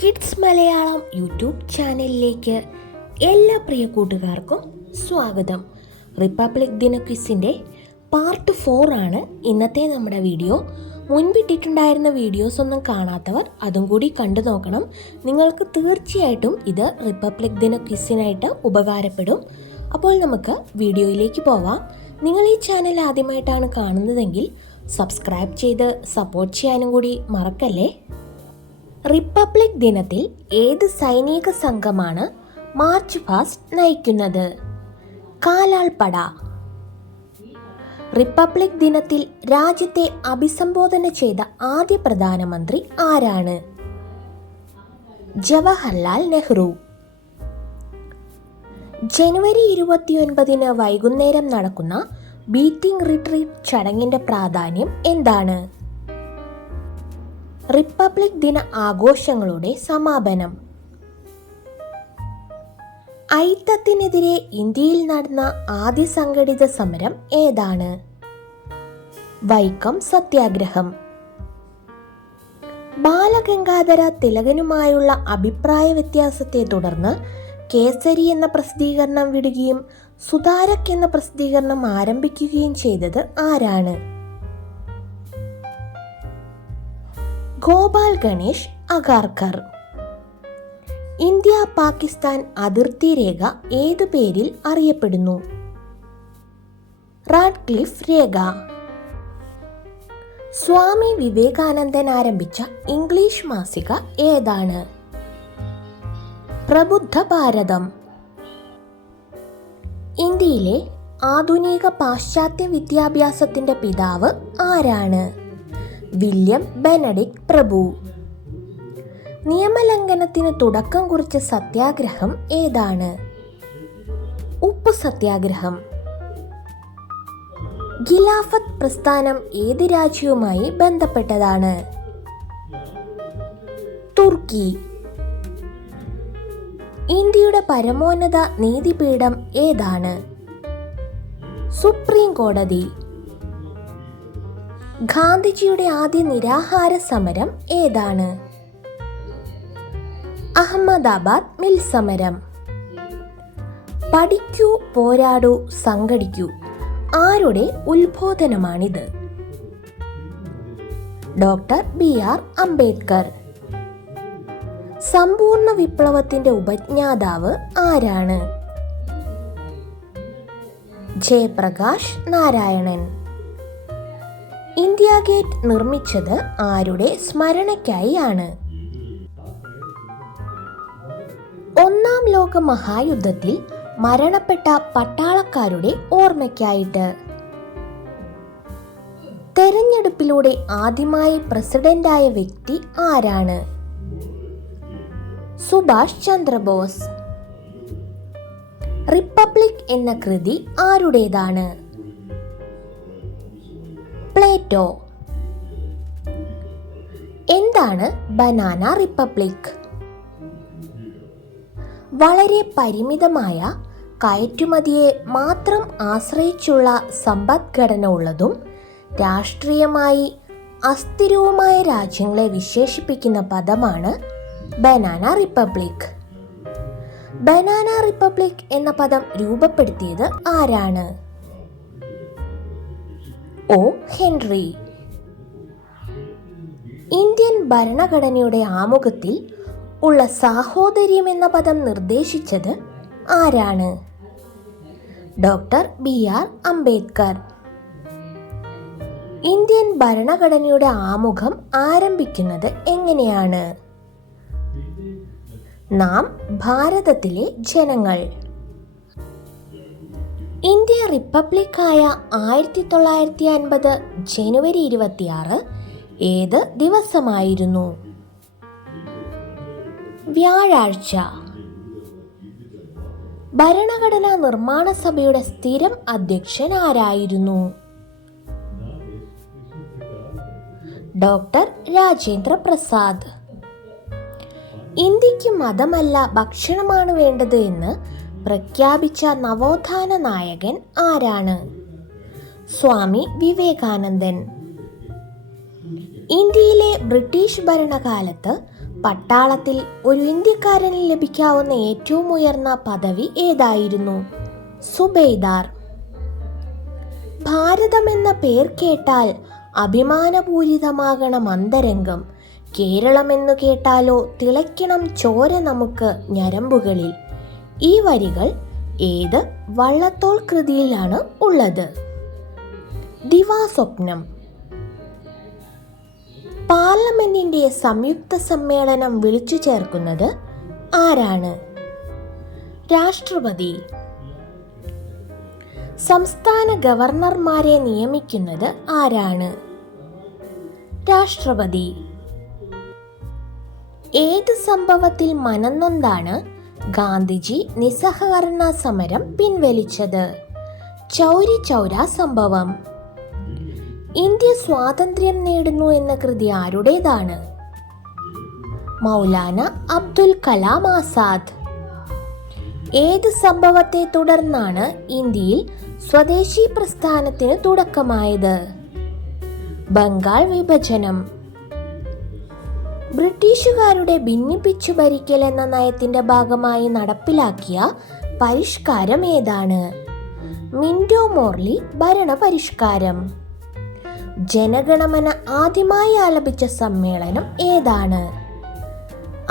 Kids Malayalam YouTube ചാനലിലേക്ക് എല്ലാ പ്രിയ കൂട്ടുകാർക്കും സ്വാഗതം. റിപ്പബ്ലിക് ദിന ക്വിസിൻ്റെ പാർട്ട് 4 ആണ് ഇന്നത്തെ നമ്മുടെ വീഡിയോ. മുൻപിട്ടിട്ടുണ്ടായിരുന്ന വീഡിയോസ് ഒന്നും കാണാത്തവർ അതും കൂടി കണ്ടു നോക്കണം. നിങ്ങൾക്ക് തീർച്ചയായിട്ടും ഇത് റിപ്പബ്ലിക് ദിന ക്വിസിനായിട്ട് ഉപകാരപ്പെടും. അപ്പോൾ നമുക്ക് വീഡിയോയിലേക്ക് പോവാം. നിങ്ങൾ ഈ ചാനൽ ആദ്യമായിട്ടാണ് കാണുന്നതെങ്കിൽ സബ്സ്ക്രൈബ് ചെയ്ത് സപ്പോർട്ട് ചെയ്യാനും കൂടി മറക്കല്ലേ. റിപ്പബ്ലിക് ദിനത്തിൽ ഏത് സൈനിക സംഘമാണ് മാർച്ച് പാസ്റ്റ് നയിക്കുന്നത്? കാലാൾപ്പട. റിപ്പബ്ലിക് ദിനത്തിൽ രാജ്യത്തെ അഭിസംബോധന ചെയ്ത ആദ്യ പ്രധാനമന്ത്രി ആരാണ്? ജവഹർലാൽ നെഹ്റു. ജനുവരി 29 വൈകുന്നേരം നടക്കുന്ന ബീറ്റിംഗ് റിട്രീറ്റ് ചടങ്ങിന്റെ പ്രാധാന്യം എന്താണ്? റിപ്പബ്ലിക് ദിന ആഘോഷങ്ങളുടെ സമാപനം. അയിത്തത്തിനെതിരെ ഇന്ത്യയിൽ നടന്ന ആദ്യ സംഘടിത സമരം ഏതാണ്? വൈക്കം സത്യാഗ്രഹം. ബാലഗംഗാധര തിലകനുമായുള്ള അഭിപ്രായ വ്യത്യാസത്തെ തുടർന്ന് കേസരി എന്ന പ്രസിദ്ധീകരണം വിടുകയും സുതാരക് എന്ന പ്രസിദ്ധീകരണം ആരംഭിക്കുകയും ചെയ്തത് ആരാണ്? ഗോപാൽ ഗണേഷ് അഗാർക്കർ. ഇന്ത്യ പാകിസ്ഥാൻ അതിർത്തി രേഖ ഏതു പേരിൽ അറിയപ്പെടുന്നു? റാഡ്ക്ലിഫ് രേഖ. സ്വാമി വിവേകാനന്ദൻ ആരംഭിച്ച ഇംഗ്ലീഷ് മാസിക ഏതാണ്? പ്രബുദ്ധ ഭാരതം. ഇന്ത്യയിലെ ആധുനിക പാശ്ചാത്യ വിദ്യാഭ്യാസത്തിന്റെ പിതാവ് ആരാണ്? വില്യം ബെനഡിക്ട് പ്രഭു. നിയമലംഘനത്തിന് തുടക്കം കുറിച്ച സത്യാഗ്രഹം ഏതാണ്? ഉപ്പു സത്യാഗ്രഹം. ഖിലാഫത്ത് പ്രസ്ഥാനം ഏത് രാജ്യവുമായി ബന്ധപ്പെട്ടതാണ്? തുർക്കി. ഇന്ത്യയുടെ പരമോന്നത നീതിപീഠം ഏതാണ്? സുപ്രീം കോടതി. ഗാന്ധിജിയുടെ ആദ്യ നിരാഹാര സമരം ഏതാണ്? അഹമ്മദാബാദ് മിൽ സമരം. പഠിക്കൂ, പോരാടൂ, സംഘടിക്കൂ. ആരുടെ ഉത്ബോധനമാണിത്? Doctor BR Ambedkar. സമ്പൂർണ്ണ വിപ്ലവത്തിന്റെ ഉപജ്ഞാതാവ് ആരാണ്? ജയപ്രകാശ് നാരായണൻ. ഇന്ത്യ ഗേറ്റ് നിർമ്മിച്ചത് ആരുടെ സ്മരണയ്ക്കായി ആണ്? ഒന്നാം ലോക മഹായുദ്ധത്തിൽ മരണപ്പെട്ട പട്ടാളക്കാരുടെ ഓർമ്മയ്ക്കായിട്ട്. തെരഞ്ഞെടുപ്പിലൂടെ ആദ്യമായി പ്രസിഡന്റായ വ്യക്തി ആരാണ്? സുഭാഷ് ചന്ദ്രബോസ്. റിപ്പബ്ലിക് എന്ന കൃതി ആരുടേതാണ്? പ്ലേറ്റോ. എന്താണ് ബനാന റിപ്പബ്ലിക്? വളരെ പരിമിതമായ കയറ്റുമതിയെ മാത്രം ആശ്രയിച്ചുള്ള സമ്പദ്ഘടന ഉള്ളതും രാഷ്ട്രീയമായി അസ്ഥിരവുമായ രാജ്യങ്ങളെ വിശേഷിപ്പിക്കുന്ന പദമാണ് ബനാന റിപ്പബ്ലിക്. ബനാന റിപ്പബ്ലിക് എന്ന പദം രൂപപ്പെടുത്തിയത് ആരാണ്? O. ഹെൻറി. ഇന്ത്യൻ ഭരണഘടനയുടെ ആമുഖത്തിൽ ഉള്ള സാഹോദര്യം എന്ന പദം നിർദ്ദേശിച്ചത് ആരാണ്? Doctor BR Ambedkar. ഇന്ത്യൻ ഭരണഘടനയുടെ ആമുഖം ആരംഭിക്കുന്നത് എങ്ങനെയാണ്? നാം ഭാരതത്തിലെ ജനങ്ങൾ. ഇന്ത്യ റിപ്പബ്ലിക്കായ 1950 ജനുവരി 26 ഏത് ദിവസമായിരുന്നു? വ്യാഴാഴ്ച. ഭരണഘടനാ നിർമ്മാണ സഭയുടെ സ്ഥിരം അധ്യക്ഷൻ ആരായിരുന്നു? ഡോക്ടർ രാജേന്ദ്ര പ്രസാദ്. ഇന്ത്യക്ക് മതമല്ല ഭക്ഷണമാണ് വേണ്ടത് എന്ന് പ്രഖ്യാപിച്ച നവോത്ഥാന നായകൻ ആരാണ്? സ്വാമി വിവേകാനന്ദൻ. ഇന്ത്യയിലെ ബ്രിട്ടീഷ് ഭരണകാലത്ത് പട്ടാളത്തിൽ ഒരു ഇന്ത്യക്കാരന് ലഭിക്കാവുന്ന ഏറ്റവും ഉയർന്ന പദവി ഏതായിരുന്നു? സുബേദാർ. ഭാരതമെന്ന പേർ കേട്ടാൽ അഭിമാനപൂരിതമാകണം അന്തരംഗം. കേരളമെന്നു കേട്ടാലോ തിളയ്ക്കണം ചോര നമുക്ക് ഞരമ്പുകളിൽ. ഈ വരികൾ ഏത് വള്ളത്തോൾ കൃതിയിലാണ് ഉള്ളത്? ദിവാസ്വപ്നം. പാർലമെന്റിന്റെ സംയുക്ത സമ്മേളനം വിളിച്ചു ചേർക്കുന്നത് ആരാണ്? രാഷ്ട്രപതി. സംസ്ഥാന ഗവർണർമാരെ നിയമിക്കുന്നത് ആരാണ്? രാഷ്ട്രപതി. ഏത് സംഭവത്തിൽ മനംനൊന്താണ് ഗാന്ധിജി നിസ്സഹകരണ സമരം പിൻവലിച്ചത്? ചൗരി ചൗര സംഭവം. ഇന്ത്യ സ്വാതന്ത്ര്യം നേടുന്നു എന്ന കൃതി ആരുടേതാണ്? മൗലാന അബ്ദുൽ കലാം ആസാദ്. ഏത് സംഭവത്തെ തുടർന്നാണ് ഇന്ത്യയിൽ സ്വദേശി പ്രസ്ഥാനത്തിന് തുടക്കമായത്? ബംഗാൾ വിഭജനം. ബ്രിട്ടീഷുകാരുടെ ഭിന്നിപ്പിച്ചു ഭരിക്കൽ എന്ന നയത്തിന്റെ ഭാഗമായി നടപ്പിലാക്കിയ പരിഷ്കാരം ഏതാണ്? മിന്റോ മോർലി ഭരണ പരിഷ്കാരം. ജനഗണമന ആദ്യമായി ആലപിച്ച സമ്മേളനം ഏതാണ്?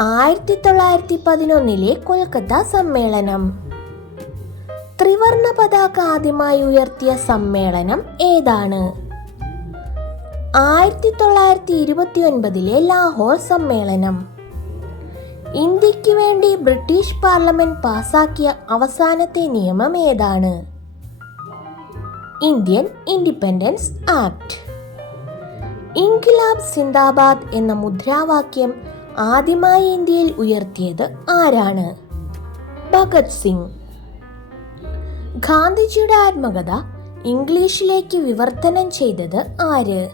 1911 കൊൽക്കത്ത സമ്മേളനം. ത്രിവർണ പതാക ആദ്യമായി ഉയർത്തിയ സമ്മേളനം ഏതാണ്? 1929 ലാഹോർ സമ്മേളനം. ഇന്ത്യക്ക് വേണ്ടി ബ്രിട്ടീഷ് പാർലമെന്റ് പാസാക്കിയ അവസാനത്തെ നിയമം ഏതാണ്? Indian Independence Act. Inquilab Zindabad എന്ന മുദ്രാവാക്യം ആദ്യമായി ഇന്ത്യയിൽ ഉയർത്തിയത് ആരാണ്? ഭഗത് സിംഗ്. ഗാന്ധിജിയുടെ ആത്മകഥ ഇംഗ്ലീഷിലേക്ക് വിവർത്തനം ചെയ്തത് ആര്?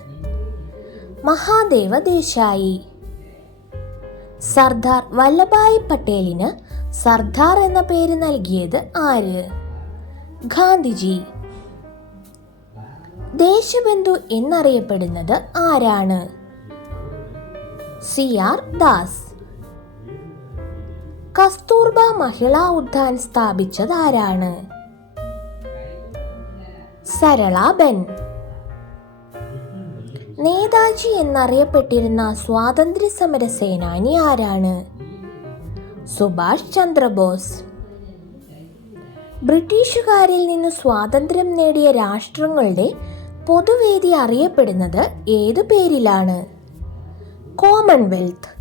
മഹാദേവ ദേശായി. സർദാർ വല്ലഭായ് പട്ടേലിന് സർദാർ എന്ന പേര് നൽകിയത് ആര്? ഗാന്ധിജി. ദേശബന്ധു എന്നറിയപ്പെടുന്നത് ആരാണ്? CR ദാസ്. കസ്തൂർബ മഹിളാ ഉദ്യാൻ സ്ഥാപിച്ചത് ആരാണ്? സരളാബെൻ. നേതാജി എന്നറിയപ്പെട്ടിരുന്ന സ്വാതന്ത്ര്യ സമര സേനാനി ആരാണ്? സുഭാഷ് ചന്ദ്രബോസ്. ബ്രിട്ടീഷുകാരിൽ നിന്ന് സ്വാതന്ത്ര്യം നേടിയ രാഷ്ട്രങ്ങളുടെ പൊതുവേദി അറിയപ്പെടുന്നത് ഏതു പേരിലാണ്? കോമൺവെൽത്ത്.